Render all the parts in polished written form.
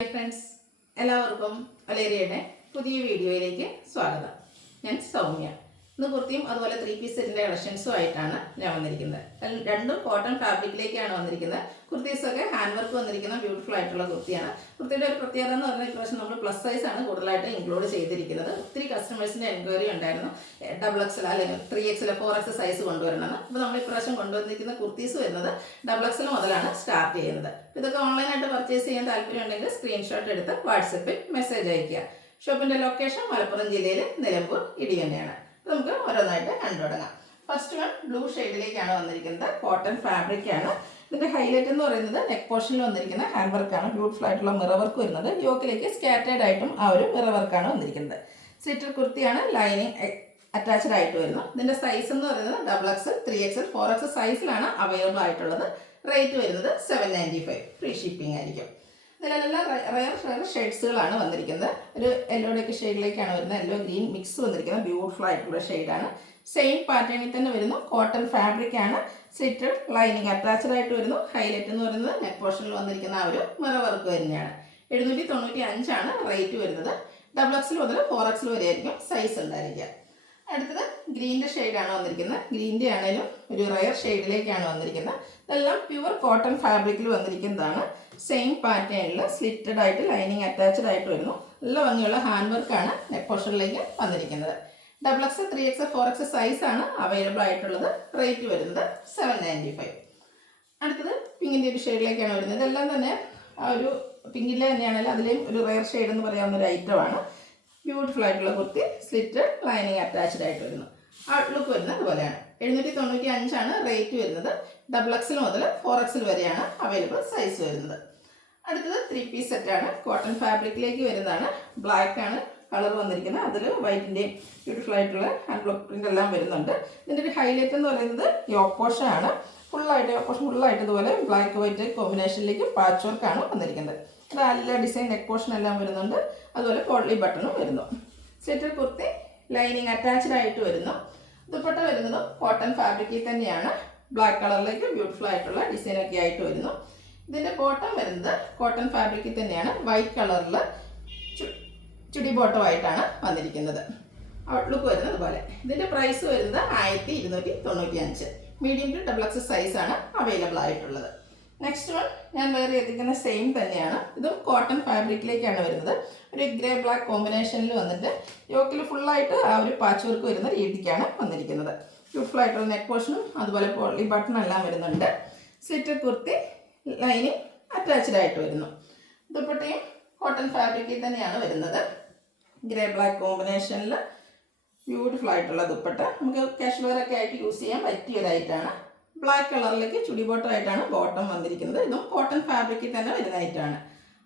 Hi friends, എല്ലാവർക്കും വലേറിയയുടെ പുതിയ വീഡിയോയിലേക്ക് സ്വാഗതം. ഞാൻ സൗമ്യ. ഇന്ന് കുർത്തിയും അതുപോലെ 3 പീസ് സെറ്റിൻ്റെ കളക്ഷൻസും ആയിട്ടാണ് ഞാൻ വന്നിരിക്കുന്നത്. രണ്ടും കോട്ടൺ ഫാബ്രിക്കിലേക്കാണ് വന്നിരിക്കുന്നത്. കുർത്തീസൊക്കെ ഹാൻഡ് വർക്ക് വന്നിരിക്കുന്ന ബ്യൂട്ടിഫുൾ ആയിട്ടുള്ള കുർത്തിയാണ്. കുർത്തിയുടെ ഒരു പ്രത്യേകത എന്ന് പറഞ്ഞാൽ ഇപ്രാവശ്യം നമ്മൾ പ്ലസ് സൈസാണ് കൂടുതലായിട്ട് ഇൻക്ലൂഡ് ചെയ്തിരിക്കുന്നത്. ഒത്തിരി കസ്റ്റമേഴ്സിൻ്റെ എൻക്വയറി ഉണ്ടായിരുന്നു, XXL അല്ലെങ്കിൽ 3XL 4X സൈസ് കൊണ്ടുവരണമെന്ന്. അപ്പോൾ നമ്മൾ ഇപ്രാവശ്യം കൊണ്ടുവന്നിരിക്കുന്ന കുർത്തീസ് വരുന്നത് XXL മുതലാണ് സ്റ്റാർട്ട് ചെയ്യുന്നത്. ഇതൊക്കെ ഓൺലൈനായിട്ട് പർച്ചേസ് ചെയ്യാൻ താല്പര്യം ഉണ്ടെങ്കിൽ സ്ക്രീൻഷോട്ട് എടുത്ത് വാട്സപ്പിൽ മെസ്സേജ് അയയ്ക്കുക. ഷോപ്പിൻ്റെ ലൊക്കേഷൻ മലപ്പുറം ജില്ലയിൽ നിലമ്പൂർ ഇടിയന്നെയാണ്. നമുക്ക് ഓരോന്നായിട്ട് കണ്ടു തുടങ്ങാം. ഫസ്റ്റ് വൺ ബ്ലൂ ഷെയ്ഡിലേക്കാണ് വന്നിരിക്കുന്നത്. കോട്ടൺ ഫാബ്രിക് ആണ്. ഇതിൻ്റെ ഹൈലൈറ്റ് എന്ന് പറയുന്നത് നെക്ക് പോർഷനിൽ വന്നിരിക്കുന്ന ഹാൻഡ് വർക്കാണ്. ബ്യൂട്ടിഫുൾ ആയിട്ടുള്ള മിറർ വർക്ക് വരുന്നത്. യോക്കിലേക്ക് സ്കാറ്റേഡ് ആയിട്ടും ആ ഒരു മിറർ വർക്കാണ് വന്നിരിക്കുന്നത്. സ്ലിറ്റർ കുർത്തിയാണ്, ലൈനിങ് അറ്റാച്ച്ഡ് ആയിട്ട് വരുന്നു. ഇതിൻ്റെ സൈസ് എന്ന് പറയുന്നത് XXL, 3XL, 4X സൈസിലാണ് അവൈലബിൾ ആയിട്ടുള്ളത്. റേറ്റ് വരുന്നത് 795. ഫ്രീ ഷിപ്പിംഗ് ആയിരിക്കും. ഇതിലെല്ലാം റയർ ഷെയ്ഡ്സുകളാണ് വന്നിരിക്കുന്നത്. ഒരു യെല്ലോയുടെയൊക്കെ ഷെയ്ഡിലേക്കാണ് വരുന്നത്. യെല്ലോ ഗ്രീൻ മിക്സ് വന്നിരിക്കുന്നത്. ബ്യൂട്ടിഫുൾ ആയിട്ടുള്ള ഷെയ്ഡാണ്. സെയിം പാറ്റേണിൽ തന്നെ വരുന്നു. കോട്ടൺ ഫാബ്രിക് ആണ്. സ്ലിറ്റഡ് ലൈനിങ് അറ്റാച്ച്ഡ് ആയിട്ട് വരുന്നു. ഹൈലൈറ്റ് എന്ന് പറയുന്നത് നെക്ക് പോർഷനിൽ വന്നിരിക്കുന്ന ആ ഒരു മിറർ വർക്ക് തന്നെയാണ്. 795 റേറ്റ് വരുന്നത്. XXL മുതൽ 4XL വരെ ആയിരിക്കും സൈസ് ഉണ്ടായിരിക്കുക. അടുത്തത് ഗ്രീൻ്റെ ഷെയ്ഡാണ് വന്നിരിക്കുന്നത്. ഗ്രീൻ്റെ ആണെങ്കിലും ഒരു റയർ ഷെയ്ഡിലേക്കാണ് വന്നിരിക്കുന്നത്. ഇതെല്ലാം പ്യുവർ കോട്ടൺ ഫാബ്രിക്കിൽ വന്നിരിക്കുന്നതാണ്. സെയിം പാറ്റേണിൽ സ്ലിറ്റഡ് ആയിട്ട് ലൈനിങ് അറ്റാച്ച്ഡ് ആയിട്ട് വരുന്നു. നല്ല ഭംഗിയുള്ള ഹാൻഡ് വർക്കാണ് നെക്ക് പോർഷനിലേക്ക് വന്നിരിക്കുന്നത്. XXL, 3XL, 4X സൈസാണ് അവൈലബിൾ ആയിട്ടുള്ളത്. റേറ്റ് വരുന്നത് 795. അടുത്തത് പിങ്കിൻ്റെ ഒരു ഷെയ്ഡിലേക്കാണ് വരുന്നത്. ഇതെല്ലാം തന്നെ ആ ഒരു പിങ്കിൻ്റെ തന്നെയാണെങ്കിലും അതിലെയും ഒരു റയർ ഷെയ്ഡ് എന്ന് പറയാവുന്ന ഒരു ഐറ്റമാണ്. ബ്യൂട്ടിഫുൾ ആയിട്ടുള്ള കുർത്തി, സ്ലിറ്റ് ലൈനിങ് അറ്റാച്ച്ഡ് ആയിട്ട് വരുന്നു. ഔട്ട്ലുക്ക് വരുന്നത് അതുപോലെയാണ്. 795 റേറ്റ് വരുന്നത്. XXL മുതൽ 4XL വരെയാണ് അവൈലബിൾ സൈസ് വരുന്നത്. അടുത്തത് 3 പീസ് സെറ്റാണ്. കോട്ടൺ ഫാബ്രിക്കിലേക്ക് വരുന്നതാണ്. ബ്ലാക്ക് ആണ് കളർ വന്നിരിക്കുന്നത്. അതിൽ വൈറ്റിൻ്റെയും ബ്യൂട്ടിഫുൾ ആയിട്ടുള്ള ഹാൻഡ് ബ്ലോക്ക് പ്രിൻ്റ് എല്ലാം വരുന്നുണ്ട്. ഇതിൻ്റെ ഒരു ഹൈലൈറ്റ് എന്ന് പറയുന്നത് യോക്ക് പോർഷനാണ്. ഫുള്ളായിട്ട് ഇതുപോലെ ബ്ലാക്ക് വൈറ്റ് കോമ്പിനേഷനിലേക്ക് പാച്ച് വർക്കാണ് വന്നിരിക്കുന്നത്. നല്ല ഡിസൈൻ നെക്ക് പോർഷൻ എല്ലാം വരുന്നുണ്ട്. അതുപോലെ പോട്ട്ലി ബട്ടണും വരുന്നു. സ്ലിറ്റർ കുർത്തി ലൈനിങ് അറ്റാച്ച്ഡ് ആയിട്ട് വരുന്നു. ദുപ്പട്ട വരുന്നത് കോട്ടൺ ഫാബ്രിക്കിൽ തന്നെയാണ്. ബ്ലാക്ക് കളറിലേക്ക് ബ്യൂട്ടിഫുൾ ആയിട്ടുള്ള ഡിസൈനൊക്കെ ആയിട്ട് വരുന്നു. ഇതിൻ്റെ ബോട്ടം വരുന്നത് കോട്ടൺ ഫാബ്രിക്കിൽ തന്നെയാണ്. വൈറ്റ് കളറിൽ ചുടി ബോട്ടമായിട്ടാണ് വന്നിരിക്കുന്നത്. ഔട്ട്ലുക്ക് വരുന്നത് അതുപോലെ. ഇതിൻ്റെ പ്രൈസ് വരുന്നത് 1295. മീഡിയം ടു XXL സൈസാണ് അവൈലബിൾ ആയിട്ടുള്ളത്. നെക്സ്റ്റ് വൺ ഞാൻ വേറെ എത്തിക്കുന്ന സെയിം തന്നെയാണ്. ഇതും കോട്ടൺ ഫാബ്രിക്കിലേക്കാണ് വരുന്നത്. ഒരു ഗ്രേ ബ്ലാക്ക് കോമ്പിനേഷനിൽ വന്നിട്ട് യോക്കിൽ ഫുള്ളായിട്ട് ആ ഒരു പാച്ച് വർക്ക് വരുന്ന രീതിക്കാണ് വന്നിരിക്കുന്നത്. ബ്യൂട്ടിഫുൾ ആയിട്ടുള്ള നെക്ക് പോർഷനും അതുപോലെ പോളി ബട്ടൺ എല്ലാം വരുന്നുണ്ട്. സ്ലിറ്റർ കുർത്തി ലൈനിങ് അറ്റാച്ച്ഡ് ആയിട്ട് വരുന്നു. ദുപ്പട്ടയും കോട്ടൺ ഫാബ്രിക്കിൽ തന്നെയാണ് വരുന്നത്. ഗ്രേ ബ്ലാക്ക് കോമ്പിനേഷനിൽ ബ്യൂട്ടിഫുൾ ആയിട്ടുള്ള ദുപ്പട്ട. നമുക്ക് കാഷ്വൽ വെയർ ഒക്കെ ആയിട്ട് യൂസ് ചെയ്യാൻ പറ്റിയതായിട്ടാണ്. ബ്ലാക്ക് കളറിലേക്ക് ചുടി ബോട്ടമായിട്ടാണ് ബോട്ടം വന്നിരിക്കുന്നത്. ഇതും കോട്ടൺ ഫാബ്രിക്കിൽ തന്നെ വരുന്നതായിട്ടാണ്.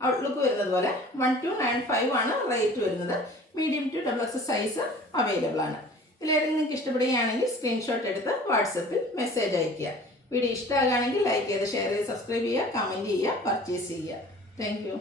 ഔട്ട്ലുക്ക് വരുന്നത് പോലെ. 1295 റേറ്റ് വരുന്നത്. Medium to XXL size available ആണ്. ഇതിലേതെങ്കിലും നിങ്ങൾക്ക് ഇഷ്ടപ്പെടുകയാണെങ്കിൽ സ്ക്രീൻഷോട്ട് എടുത്ത് വാട്സപ്പിൽ മെസ്സേജ് അയയ്ക്കുക. വീഡിയോ ഇഷ്ടമാകുകയാണെങ്കിൽ ലൈക്ക് ചെയ്ത് ഷെയർ ചെയ്ത് സബ്സ്ക്രൈബ് ചെയ്യുക, കമൻറ്റ് ചെയ്യുക, പർച്ചേസ് ചെയ്യുക. Thank U.